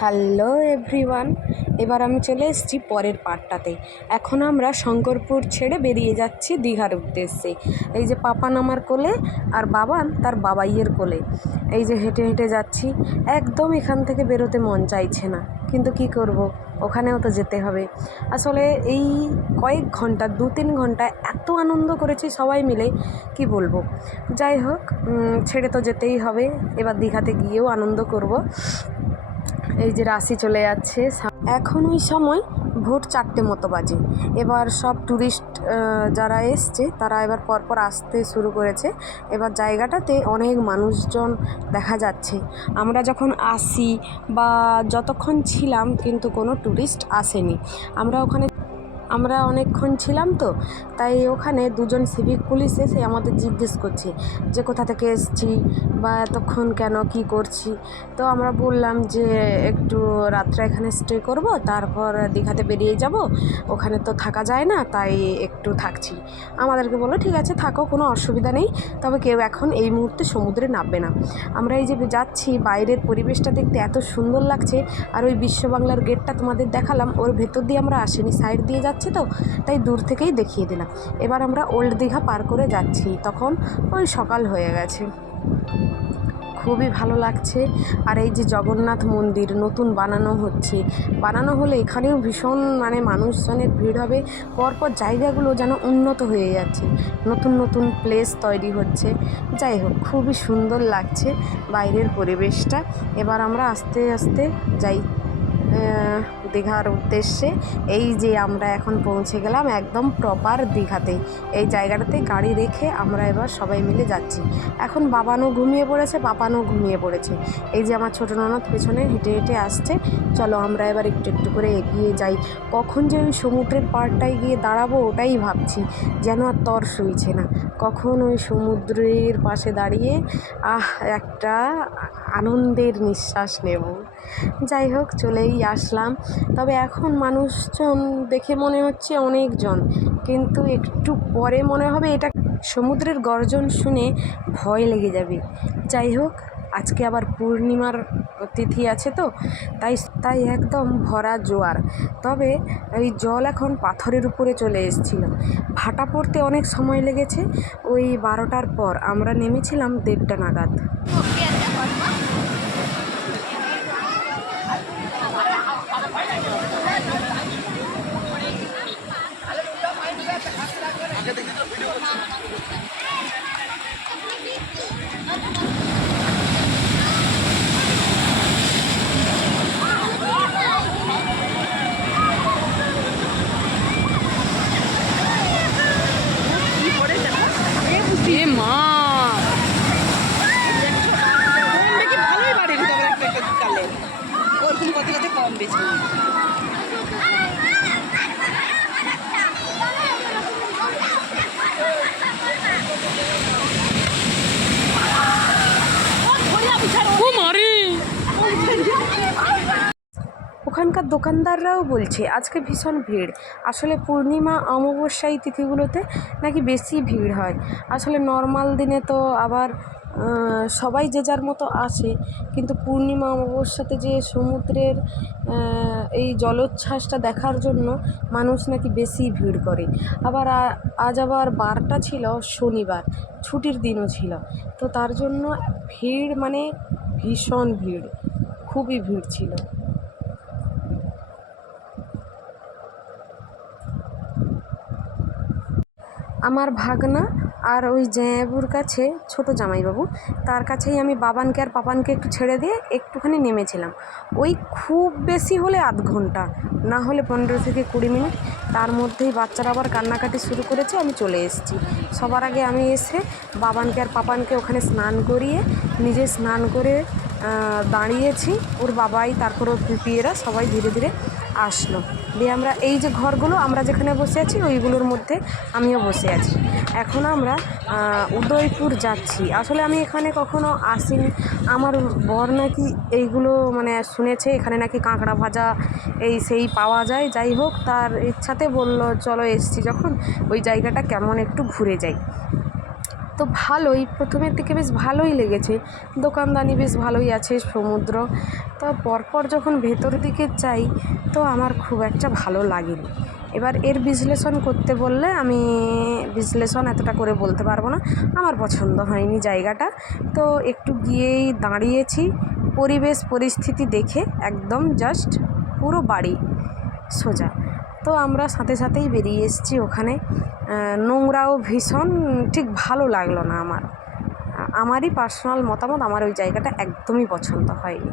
Hello everyone, এবার আমি চলে এসেছি পরের পার্টটাতে এখন আমরা শঙ্করপুর ছেড়ে বেরিয়ে যাচ্ছি দীঘার উদ্দেশ্যে। এই যে পাপান আমার কোলে আর বাবান তার বাবাইয়ের কোলে। এই যে হেঁটে হেঁটে যাচ্ছি, একদম এখান থেকে বেরোতে মন চাইছে না। কিন্তু কি করব? ওখানেও তো যেতে হবে। আসলে এই কয়েক ঘণ্টা, দু তিন ঘণ্টা এত আনন্দ করেছি সবাই মিলে, কি বলব? যাই হোক ছেড়ে তো যেতেই হবে। এবার দীঘাতে গিয়েও আনন্দ করব। এই যে রাশি চলে যাচ্ছে। এখন ওই সময় ভোর চারটে মতো বাজে। এবার সব ট্যুরিস্ট যারা এসছে, তারা এবার পরপর আসতে শুরু করেছে। এবার জায়গাটাতে অনেক মানুষজন দেখা যাচ্ছে। আমরা যখন আসি বা যতক্ষণ ছিলাম, কিন্তু কোনো ট্যুরিস্ট আসেনি। আমরা ওখানে আমরা অনেকক্ষণ ছিলাম তো, তাই ওখানে দুজন সিভিক পুলিশ এসে আমাদের জিজ্ঞেস করছে যে কোথা থেকে এসছি বা এতক্ষণ কেন কি করছি। তো আমরা বললাম যে একটু রাত্রে এখানে স্টে করব, তারপর দীঘাতে বেরিয়ে যাব। ওখানে তো থাকা যায় না, তাই একটু থাকছি। আমাদেরকে বলল, ঠিক আছে, থাকো, কোনো অসুবিধা নেই। তবে কেউ এখন এই মুহূর্তে সমুদ্রে নামবে না। আমরা এই যে যাচ্ছি, বাইরের পরিবেশটা দেখতে এত সুন্দর লাগছে, আর ওই বিশ্ব বাংলার গেটটা তোমাদের দেখালাম, ওর ভেতর দিয়ে আমরা আসিনি সাইড দিয়ে যাচ্ছি। তো, তাই দূর থেকেই দেখিয়ে দিলাম। এবার আমরা ওল্ড দীঘা পার করে যাচ্ছি, তখন ওই সকাল হয়ে গেছে। খুবই ভালো লাগছে। আর এই যে জগন্নাথ মন্দির, নতুন বানানো হচ্ছে। বানানো হলে এখানেও ভীষণ মানে মানুষজনের ভিড় হবে। পরপর জায়গাগুলো যেন উন্নত হয়ে যাচ্ছে। নতুন নতুন প্লেস তৈরি হচ্ছে। যাই হোক, খুবই সুন্দর লাগছে বাইরের পরিবেশটা। এবার আমরা আস্তে আস্তে যাই। দীঘার উদ্দেশ্যে এই যে আমরা এখন পৌঁছে গেলাম একদম প্রপার দীঘাতে। এই জায়গাটাতে গাড়ি রেখে আমরা এবার সবাই মিলে যাচ্ছি। এখন বাবানও ঘুমিয়ে পড়েছে, পাপানও ঘুমিয়ে পড়েছে। এই যে আমার ছোটো ননদ পেছনে হেঁটে হেঁটে আসছে। চলো আমরা এবার একটু একটু করে এগিয়ে যাই। কখন যে ওই সমুদ্রের পাড়টায় গিয়ে দাঁড়াবো ওটাই ভাবছি, যেন আর তর সইছে না। কখন ওই সমুদ্রের পাশে দাঁড়িয়ে, আহ, একটা আনন্দের নিঃশ্বাস নেব। যাই হোক, চলেই আসলাম। তবে এখন মানুষজন দেখে মনে হচ্ছে অনেকজন। কিন্তু একটু পরে মনে হবে এটা সমুদ্রের গর্জন শুনে ভয় লেগে যাবে। যাই হোক, আজকে আবার পূর্ণিমার তিথি আছে তো, তাই তাই একদম ভরা জোয়ার। তবে এই জল এখন পাথরের উপরে চলে এসেছিল। ভাটা পড়তে অনেক সময় লেগেছে। ওই বারোটার পর আমরা নেমেছিলাম দেড়টা নাগাদ এ মা কম বেশি ভালোই বাড়ে তবে একটা একটা চালে ওরকম কত কত কম বেশি ও মারে ওখানকার দোকানদাররাও বলছে, আজকে ভীষণ ভিড়। আসলে পূর্ণিমা অমাবস্যা এই তিথিগুলোতে নাকি বেশি ভিড় হয়। আসলে নর্মাল দিনে তো আবার সবাই যে যার মতো আসে কিন্তু পূর্ণিমা অমাবস্যাতে যে সমুদ্রের এই জলোচ্ছ্বাসটা দেখার জন্য মানুষ নাকি বেশি ভিড় করে। আবার আজ আবার বারটা ছিল, শনিবার, ছুটির দিনও ছিল। তো তার জন্য ভিড় মানে ভীষণ ভিড়, খুবই ভিড় ছিল। আমার ভাগনা আর ওই জামাইবাবুর কাছে, ছোট জামাইবাবু, তার কাছেই আমি বাবানকে আর পাপানকে একটু ছেড়ে দিয়ে একটুখানি নেমেছিলাম। ওই খুব বেশি হলে আধ ঘণ্টা, না হলে পনেরো থেকে কুড়ি মিনিট, তার মধ্যেই বাচ্চারা আবার কান্নাকাটি শুরু করেছে, আমি চলে এসেছি। সবার আগে আমি এসে বাবানকে আর পাপানকে ওখানে স্নান করিয়ে, নিজে স্নান করে দাঁড়িয়েছি। ওর বাবাই তারপর ওর পিপিয়েরা সবাই ধীরে ধীরে আসলো। দিয়ে আমরা এই যে ঘরগুলো, আমরা যেখানে বসে আছি, ওইগুলোর মধ্যে আমিও বসে আছি। এখন আমরা উদয়পুর যাচ্ছি। আসলে আমি এখানে কখনো আসিনি। আমার বর নাকি এইগুলো মানে শুনেছে, এখানে নাকি কাঁকড়া ভাজা এই সেই পাওয়া যায়। যাই হোক, তার ইচ্ছাতে বলল, চলো এসছি যখন। ওই জায়গাটা কেমন একটু ঘুরে যাই। তো ভালোই, প্রথমের দিকে বেশ ভালোই লেগেছে। দোকানদানি বেশ ভালোই আছে, সমুদ্র। তো পরপর যখন ভেতর দিকে যাই, তো আমার খুব একটা ভালো লাগেনি। এবার এর বিশ্লেষণ করতে বললে আমি বিশ্লেষণ এতটা করে বলতে পারব না। আমার পছন্দ হয়নি জায়গাটা। তো একটু গিয়েই দাঁড়িয়েছি, পরিবেশ, পরিস্থিতি দেখে একদম জাস্ট পুরো বাড়ি সোজা। তো আমরা সাথে সাথেই বেরিয়ে এসেছি ওখানে। নোংরাও ভীষণ, ঠিক ভালো লাগল না আমার। আমারই পার্সোনাল মতামত, আমার ওই জায়গাটা একদমই পছন্দ হয়নি।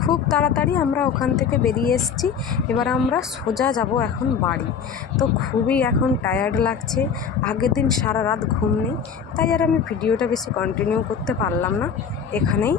খুব তাড়াতাড়ি আমরা ওখান থেকে বেরিয়ে এসেছি। এবার আমরা সোজা যাব এখন বাড়ি। তো খুবই এখন টায়ার্ড লাগছে। আগের দিন সারা রাত ঘুম নেই। তাই আর আমি ভিডিওটা বেশি কন্টিনিউ করতে পারলাম না। এখানেই